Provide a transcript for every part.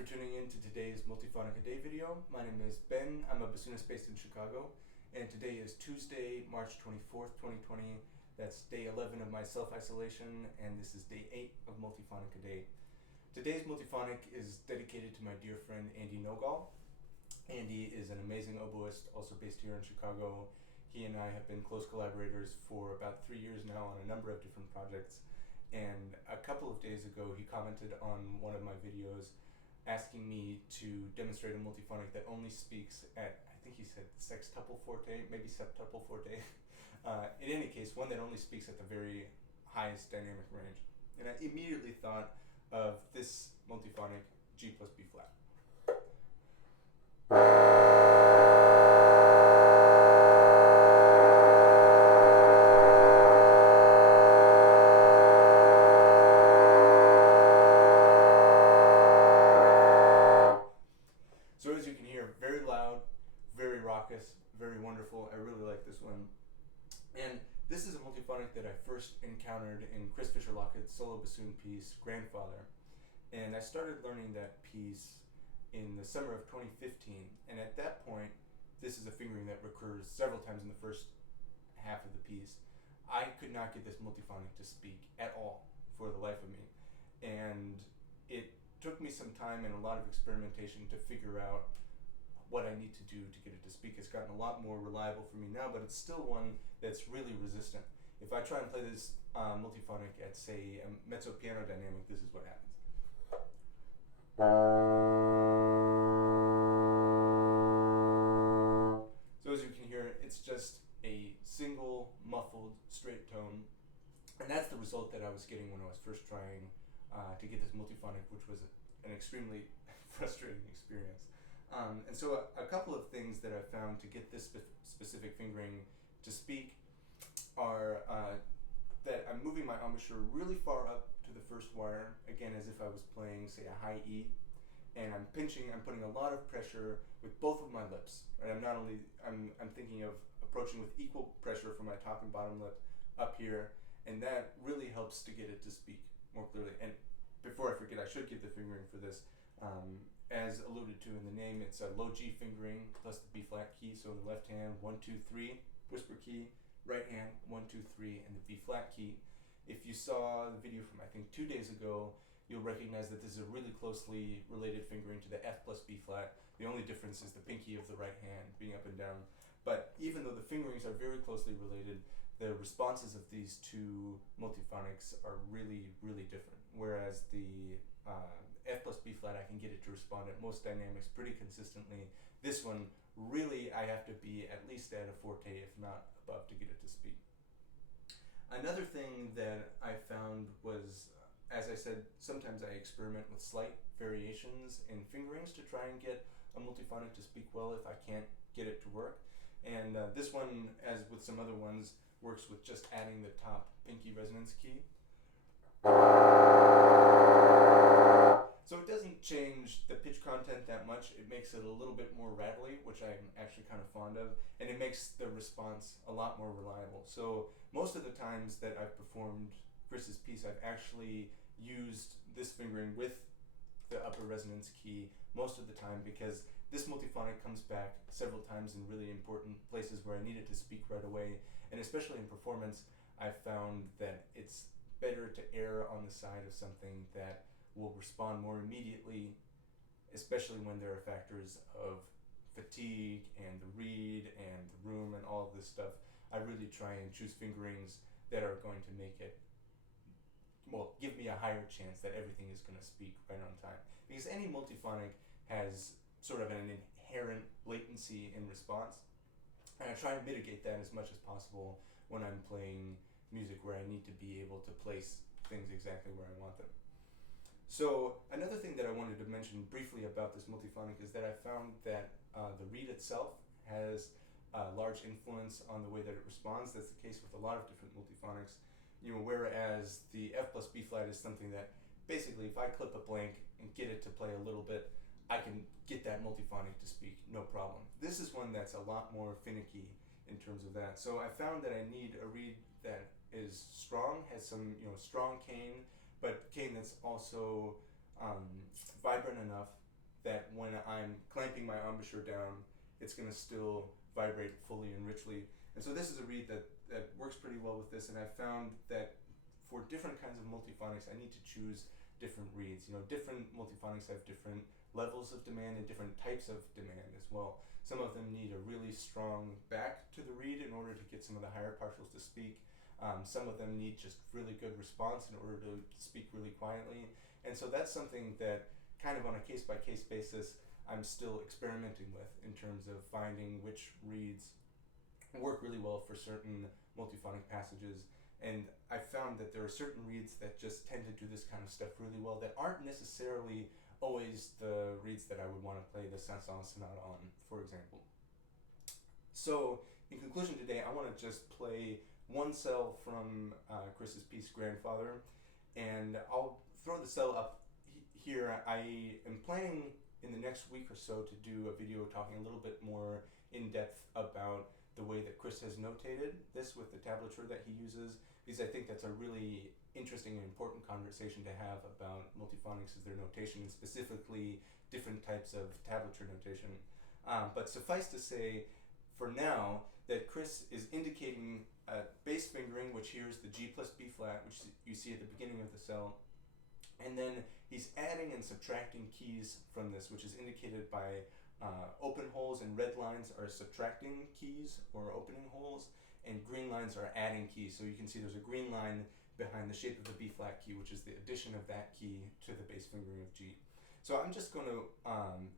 for tuning in to today's Multiphonic-a-Day video. My name is Ben. I'm a bassoonist based in Chicago, and today is Tuesday, March 24th, 2020. That's day 11 of my self-isolation, and this is day 8 of Multiphonic-a-Day. Today's Multiphonic is dedicated to my dear friend Andy Nogal. Andy is an amazing oboist, also based here in Chicago. He and I have been close collaborators for about 3 years now on a number of different projects. And a couple of days ago, he commented on one of my videos asking me to demonstrate a multiphonic that only speaks at, I think he said sextuple forte, maybe septuple forte. In any case, one that only speaks at the very highest dynamic range. And I immediately thought of this multiphonic G plus B flat. So as you can hear, very loud, very raucous, very wonderful. I really like this one. And this is a multiphonic that I first encountered in Chris Fisher-Lochhead's solo bassoon piece, Grandfather. And I started learning that piece in the summer of 2015. And at that point, this is a fingering that recurs several times in the first half of the piece. I could not get this multiphonic to speak at all for the life of me. And it took me some time and a lot of experimentation to figure out what I need to do to get it to speak. It's gotten a lot more reliable for me now, but it's still one that's really resistant. If I try and play this multiphonic at, say, a mezzo piano dynamic, this is what happens. So as you can hear, it's just a single, muffled, straight tone. And that's the result that I was getting when I was first trying to get this multiphonic, which was an extremely frustrating experience. And so a couple of things that I found to get this specific fingering to speak are that I'm moving my embouchure really far up to the first wire, again as if I was playing, say, a high E, and I'm putting a lot of pressure with both of my lips. Right? I'm thinking of approaching with equal pressure from my top and bottom lip up here, and that really helps to get it to speak more clearly. And before I forget, I should give the fingering for this. As alluded to in the name, it's a low G fingering plus the B flat key. So in the left hand, 1, 2, 3, whisper key. Right hand, 1, 2, 3, and the B flat key. If you saw the video from, I think, 2 days ago, you'll recognize that this is a really closely related fingering to the F plus B flat. The only difference is the pinky of the right hand being up and down. But even though the fingerings are very closely related, the responses of these two multiphonics are really, really different. Whereas the F plus B flat, I can get it to respond at most dynamics pretty consistently. This one, really, I have to be at least at a forte, if not above, to get it to speak. Another thing that I found was, as I said, sometimes I experiment with slight variations in fingerings to try and get a multiphonic to speak well if I can't get it to work. And this one, as with some other ones, works with just adding the top pinky resonance key. So it doesn't change the pitch content that much. It makes it a little bit more rattly, which I'm actually kind of fond of, and it makes the response a lot more reliable. So most of the times that I've performed Chris's piece, I've actually used this fingering with the upper resonance key most of the time, because this multiphonic comes back several times in really important places where I need it to speak right away. And especially in performance, I've found that it's better to err on the side of something that will respond more immediately, especially when there are factors of fatigue and the reed and the room and all of this stuff. I really try and choose fingerings that are going to make it, well, give me a higher chance that everything is going to speak right on time. Because any multiphonic has sort of an inherent latency in response, and I try and mitigate that as much as possible when I'm playing music where I need to be able to place things exactly where I want them. So another thing that I wanted to mention briefly about this multiphonic is that I found that the reed itself has a large influence on the way that it responds. That's the case with a lot of different multiphonics. Whereas the F plus B flat is something that basically if I clip a blank and get it to play a little bit, I can get that multiphonic to speak, no problem. This is one that's a lot more finicky in terms of that. So I found that I need a reed that is strong, has some strong cane, but cane that's also vibrant enough that when I'm clamping my embouchure down, it's going to still vibrate fully and richly. And so this is a reed that works pretty well with this, and I've found that for different kinds of multiphonics, I need to choose different reeds. Different multiphonics have different levels of demand and different types of demand as well. Some of them need a really strong back to the reed in order to get some of the higher partials to speak. Some of them need just really good response in order to speak really quietly. And so that's something that kind of on a case-by-case basis I'm still experimenting with in terms of finding which reeds work really well for certain multiphonic passages. And I found that there are certain reeds that just tend to do this kind of stuff really well that aren't necessarily always the reeds that I would want to play the Saint-Saëns Sonata on, for example. So in conclusion today, I want to just play one cell from Chris's piece, Grandfather, and I'll throw the cell up here. I am planning in the next week or so to do a video talking a little bit more in depth about the way that Chris has notated this with the tablature that he uses, because I think that's a really interesting and important conversation to have about multiphonics as their notation, and specifically different types of tablature notation. But suffice to say, for now, that Chris is indicating bass fingering, which here is the G plus B flat, which you see at the beginning of the cell, and then he's adding and subtracting keys from this, which is indicated by open holes, and red lines are subtracting keys or opening holes, and green lines are adding keys. So you can see there's a green line behind the shape of the B flat key, which is the addition of that key to the bass fingering of G. So I'm just going to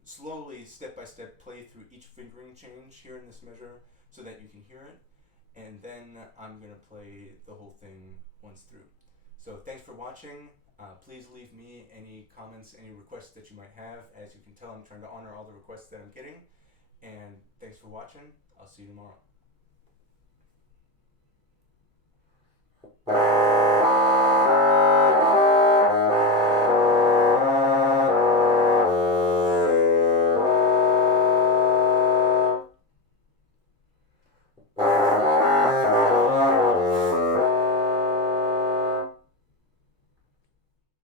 slowly, step by step, play through each fingering change here in this measure so that you can hear it, and then I'm going to play the whole thing once through. So thanks for watching. Please leave me any comments, any requests that you might have. As you can tell, I'm trying to honor all the requests that I'm getting. And thanks for watching. I'll see you tomorrow.